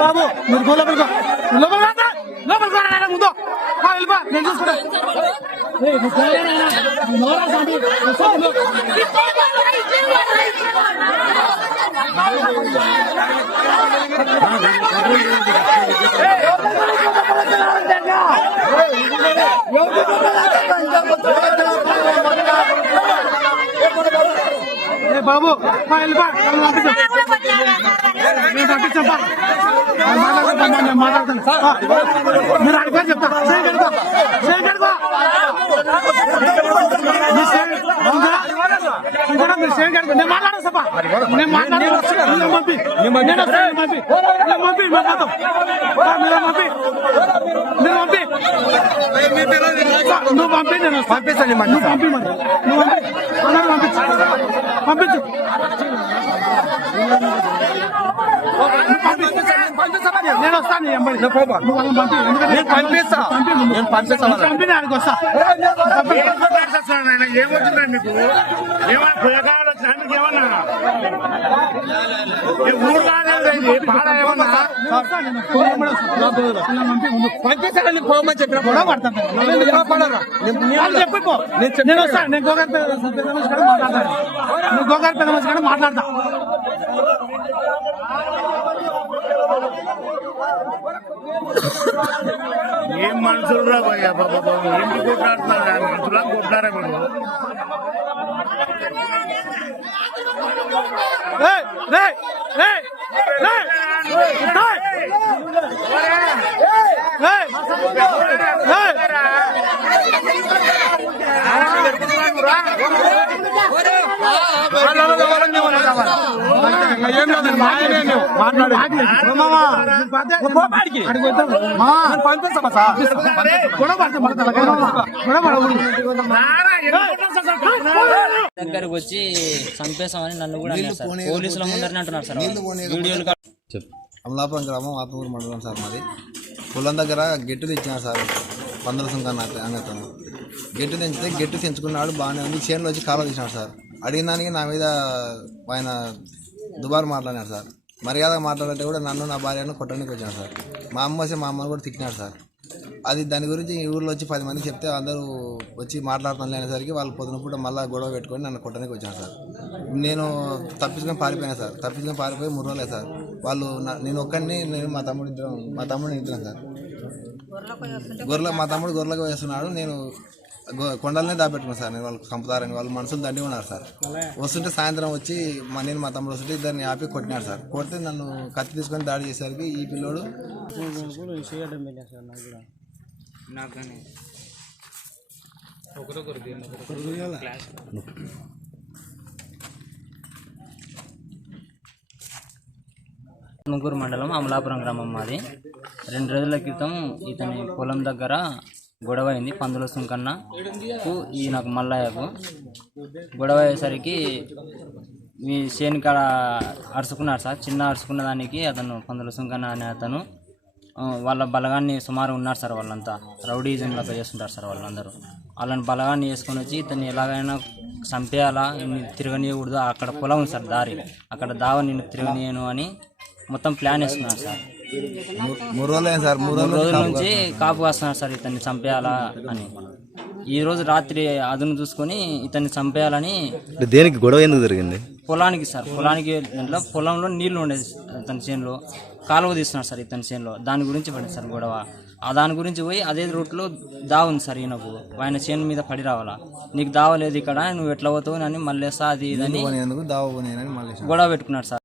బాబు మీరు ముందు నేను చూసుకుంటా బాబు మాట్లాడతాను మీరు అడిగా చెప్తా మీరు సేమ్ కడుకో నేను మాట్లాడాను సభ నేను మాట్లాడాను పంపి నువ్వు పంపి నేను పంపిస్తాను నువ్వు పంపి మరి నువ్వు పంపించు నేను వస్తాను పంపిణీ ఆడికి వస్తా ఏమొచ్చిందా మీకు ఏమన్నా పిల్లకాయలు వచ్చినా మీకు ఏమన్నా ఊరు పంపిస్తానని పోమని చెప్పిన కూడా పడతాను చెప్పిపో నేను వస్తాను నేను గోగారి పెద్ద మాట్లాడతాను నువ్వు గోగారి పెద్ద మనిషి కూడా మాట్లాడతా ఏం మనుషులు రా భయ్యా బాబా ఎందుకు కొట్లాడుతున్నారు మనుషులా కొట్లారా మీరు దగ్గరకు వచ్చి చంపేసామని నన్ను కూడా పోలీసుల ముందరనే అంటున్నారు సార్ వీడియోలు. అమలాపురం గ్రామం ఆత్మూరు మండలం సార్ మాది. పొలం దగ్గర గెట్టు తెచ్చినారు సార్ 15 సుంకన్న అన్నతను. గెట్టు తెంచితే గెట్టు తెంచుకున్నాడు బాగానే ఉంది. చేనులో వచ్చి కాలువ తీసినాడు సార్. అడిగిన దానికి నా మీద ఆయన దుబారు మాట్లాడినాడు సార్. మర్యాద మాట్లాడంటే కూడా నన్ను నా భార్యను కొట్టడానికి వచ్చాను సార్. మా అమ్మ వస్తే మా అమ్మను కూడా తిట్టినాడు సార్. అది దాని గురించి ఈ ఊళ్ళో వచ్చి 10 మందికి చెప్తే అందరూ వచ్చి మాట్లాడుతాను అనేసరికి వాళ్ళు పొద్దునపూట మళ్ళీ గొడవ పెట్టుకొని నన్ను కొట్టడానికి వచ్చాను సార్. నేను తప్పించుకొని పారిపోయినా సార్. తప్పించుకొని పారిపోయి 3 రోజులే సార్. వాళ్ళు నేను ఒక్కడిని నేను మా తమ్ముడిని ఇద్దరం సార్. మా తమ్ముడు గొర్రెలకు వేస్తున్నాడు. నేను కొండలనే దాపెట్టుకున్నాను సార్. నేను వాళ్ళు చంపుతారని వాళ్ళు మనుషులు దండి ఉన్నారు సార్. వస్తుంటే సాయంత్రం వచ్చి నేను మా తమ్ముడు వస్తుంటే ఇద్దరిని ఆపి కొట్టినాడు సార్. కొడితే నన్ను కత్తి తీసుకొని దాడి చేసేసరికి ఈ పిల్లోడు ముగ్గురు మండలం అమలాపురం గ్రామం మాది. 2 రోజుల క్రితం ఇతని పొలం దగ్గర గొడవ అయింది. పందుల సుంకన్నకు నాకు మల్లయ్యకు గొడవ అయ్యేసరికి మీ చేను కాడ అరుచుకున్నారు సార్. చిన్న అరుచుకున్న దానికి అతను పందుల సుంకన్న అనే అతను వాళ్ళ బలగాన్ని సుమారు ఉన్నారు సార్, వాళ్ళంతా రౌడీజంలాగా చేస్తుంటారు సార్ వాళ్ళందరూ. వాళ్ళని బలగాన్ని వేసుకొని వచ్చి ఇతన్ని ఎలాగైనా చంపేయాలా, నిన్ను తిరగనీయకూడదు, అక్కడ పొలం ఉంది సార్ దారి, అక్కడ దావ నిన్ను తిరగనీయను అని మొత్తం ప్లాన్ వేస్తున్నారు సార్. 3 రోజులు అయింది సార్. 3 రోజుల నుంచి కాపు కాస్తున్నారు సార్ ఇతన్ని చంపేయాలా అని. ఈ రోజు రాత్రి అదును చూసుకొని ఇతన్ని చంపేయాలని. దేనికి గొడవ ఎందుకు జరిగింది? పొలానికి సార్, పొలానికి దాంట్లో పొలంలో నీళ్లు ఉండేది ఇతని చేనులో, కాలువ తీస్తున్నారు సార్ ఇతని చేనులో, దాని గురించి పడింది సార్ గొడవ. దాని గురించి పోయి అదే రూట్లో దావ ఉంది సార్ ఈయనకు, ఆయన చేను మీద పడి రావాలా, నీకు దావలేదు ఇక్కడ, నువ్వు ఎట్లా పోతావు అని మళ్ళీ అది ఇదని దావ గొడవ పెట్టుకున్నాడు సార్.